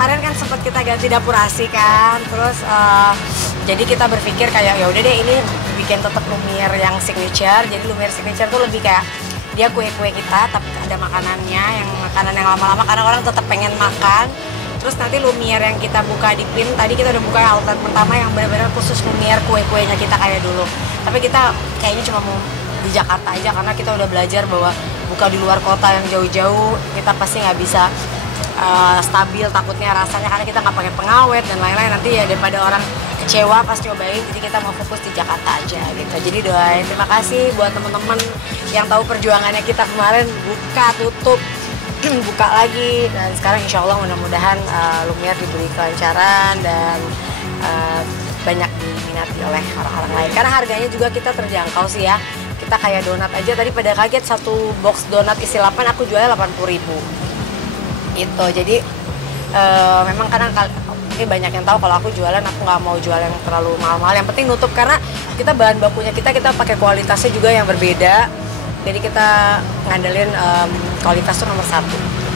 kemarin kan sempat kita ganti dapur AC kan, terus jadi kita berpikir kayak ya udah deh ini bikin tetap Lumiere yang signature. Jadi Lumiere signature tuh lebih kayak dia kue-kue kita tapi ada makanannya, yang makanan yang lama-lama karena orang tetap pengen makan. Terus nanti Lumiere yang kita buka di PIN, tadi kita udah buka outlet pertama yang benar-benar khusus Lumiere kue-kuenya kita kayak dulu. Tapi kita kayaknya cuma mau di Jakarta aja karena kita udah belajar bahwa buka di luar kota yang jauh-jauh kita pasti nggak bisa stabil, takutnya rasanya karena kita nggak pakai pengawet dan lain-lain, nanti ya daripada orang kecewa pas cobain, jadi kita mau fokus di Jakarta aja gitu. Jadi doain, terima kasih buat teman-teman yang tahu perjuangannya kita kemarin buka tutup buka lagi, dan sekarang insya Allah mudah-mudahan Lumiere diberi kelancaran dan banyak diminati oleh orang-orang lain karena harganya juga kita terjangkau sih ya. Kita kayak donat aja tadi pada kaget, satu box donat isi 8 aku jualnya 80.000 itu. Jadi memang kadang ini banyak yang tahu kalau aku jualan, aku nggak mau jual yang terlalu mahal-mahal, yang penting nutup karena kita bahan bakunya kita pakai kualitasnya juga yang berbeda. Jadi kita ngandelin kualitas tuh nomor 1.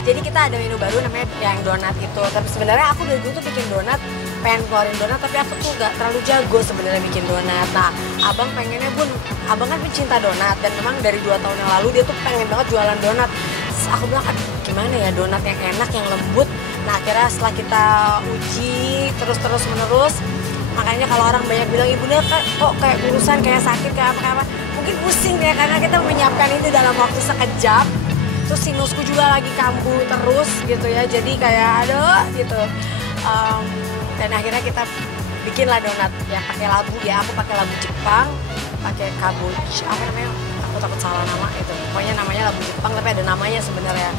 Jadi kita ada menu baru namanya yang donat itu. Tapi sebenarnya aku dari dulu tuh bikin donat, pengen keluarin donat, tapi aku tuh gak terlalu jago sebenarnya bikin donat. Nah, abang pengennya Bun, abang kan pecinta donat dan memang dari 2 tahun yang lalu dia tuh pengen banget jualan donat. Terus aku bilang, gimana ya donat yang enak, yang lembut. Nah akhirnya setelah kita uji terus menerus, makanya kalau orang banyak bilang ibunya kok kayak urusan kayak sakit kayak apa, mungkin pusing ya karena kita menyiapkan itu dalam waktu sekejap. Terus sinusku juga lagi kambuh terus gitu ya, jadi kayak aduh gitu. Dan akhirnya kita bikinlah donat ya pakai labu ya, aku pakai labu Jepang, pakai kaboch, apa namanya, aku takut salah nama itu, pokoknya namanya labu Jepang tapi ada namanya sebenarnya.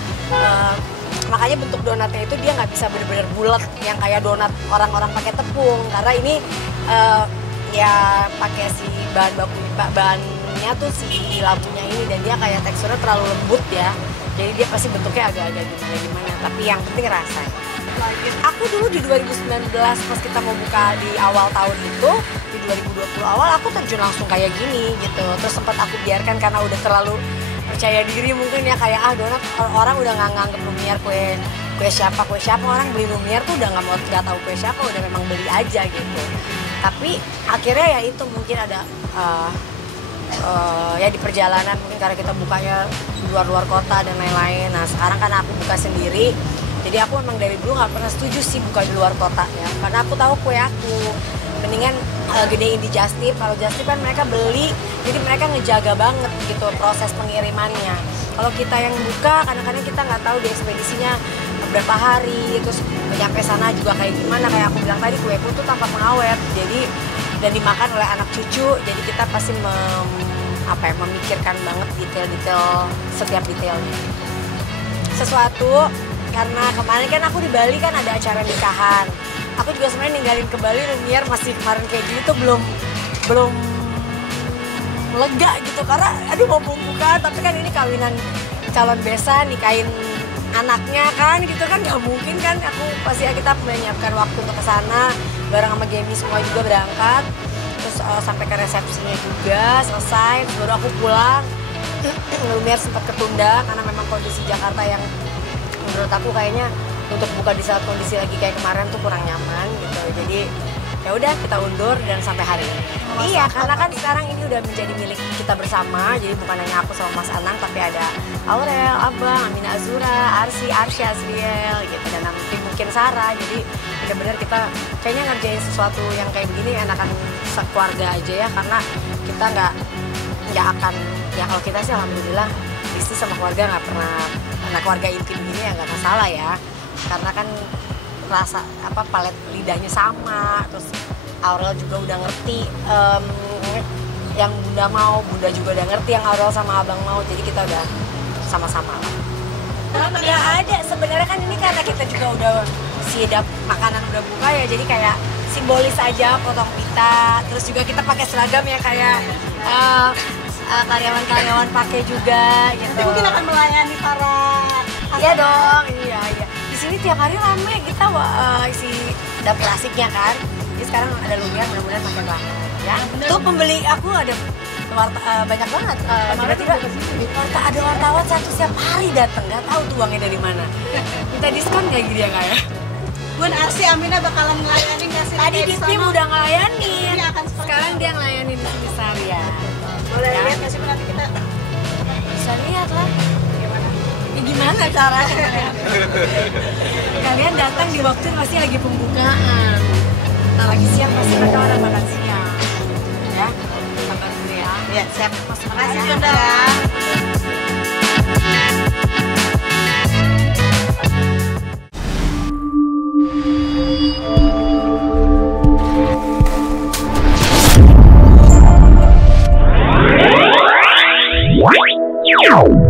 Makanya bentuk donatnya itu dia nggak bisa bener-bener bulat yang kayak donat orang-orang pakai tepung, karena ini ya pakai si bahannya tuh si labunya ini, dan dia kayak teksturnya terlalu lembut ya, jadi dia pasti bentuknya agak-agak gimana, tapi yang penting rasanya. Aku dulu di 2019 pas kita mau buka di awal tahun itu, di 2020 awal aku terjun langsung kayak gini gitu. Terus sempat aku biarkan karena udah terlalu percaya diri mungkin ya, kayak donat orang udah nggak nganggep Lumiere kue siapa, orang beli Lumiere tuh udah nggak tahu kue siapa, udah memang beli aja gitu. Tapi akhirnya ya itu mungkin ada ya di perjalanan mungkin karena kita bukanya di luar kota dan lain-lain. Nah sekarang kan aku buka sendiri, jadi aku memang dari dulu nggak pernah setuju sih buka di luar kota ya, karena aku tahu kue aku mendingan gedein di Just Tip. Kalau Just Tip kan mereka beli, jadi mereka ngejaga banget gitu proses pengirimannya. Kalau kita yang buka, kadang-kadang kita nggak tahu di ekspedisinya berapa hari, terus nyampe sana juga kayak gimana. Kayak aku bilang tadi, kueku tuh tanpa pengawet, jadi dan dimakan oleh anak cucu, jadi kita pasti memikirkan banget detail-detail, setiap detailnya. Sesuatu karena kemarin kan aku di Bali kan ada acara nikahan. Aku juga sebenarnya ninggalin ke Bali Lumiere masih kemarin kayak gini tuh belum lega gitu, karena aduh mau buka tapi kan ini kawinan calon besan, nikahin anaknya kan gitu kan, nggak mungkin kan. Kita menyiapkan waktu untuk kesana bareng sama Gemi, semua juga berangkat, terus sampai ke resepsinya juga selesai, terus baru aku pulang. Lumiere sempat ketunda karena memang kondisi Jakarta yang menurut aku kayaknya untuk buka di saat kondisi lagi kayak kemarin tuh kurang nyaman gitu. Jadi ya udah kita undur dan sampai hari ini. Iya, karena kan sekarang ini udah menjadi milik kita bersama. Jadi bukan hanya aku sama Mas Anang, tapi ada Aurel, Abang, Amina Azura, Arsy, Azriel gitu, dan nanti mungkin Sarah. Jadi benar-benar kita kayaknya ngerjain sesuatu yang kayak begini enakan sekeluarga aja ya, karena kita nggak akan ya, kalau kita sih alhamdulillah bisnis sama keluarga nggak pernah, karena keluarga intim gini ya nggak masalah ya, karena kan rasa palet lidahnya sama, terus Aurel juga udah ngerti yang Bunda mau, Bunda juga udah ngerti yang Aurel sama Abang mau, jadi kita udah sama-sama lah. Nggak ada sebenarnya, kan ini karena kita juga udah siap makanan udah buka ya, jadi kayak simbolis aja potong pita, terus juga kita pakai seragam ya kayak karyawan-karyawan pakai juga gitu. Nanti mungkin akan melayani para iya dong, iya. Di sini tiap hari rame kita isi dapur asiknya kan. Jadi sekarang ada Lumiere, mudah-mudahan makin banget ya. Tuh pembeli aku ada banyak banget. Tiba-tiba ada wartawan satu setiap hari datang, nggak tahu tuh uangnya dari mana. Minta diskon kayak gini ya kak ya? Bun Arsi Amina bakalan ngelayanin nggak sih? Tadi di tim udah ngelayanin. Ini akan seperti Sekarang dia ngelayanin di sini seharian. boleh Ya. lihat nggak sih nanti kita Bisa lihat lah. gimana? Ya, gimana caranya? Kalian datang di waktu masih lagi pembukaan. Nah, lagi siang pasti mereka orang makan siang. Ya, sabar dulu ya. Ya siap. Masuk Terima kasih ya. Bunda. Wow.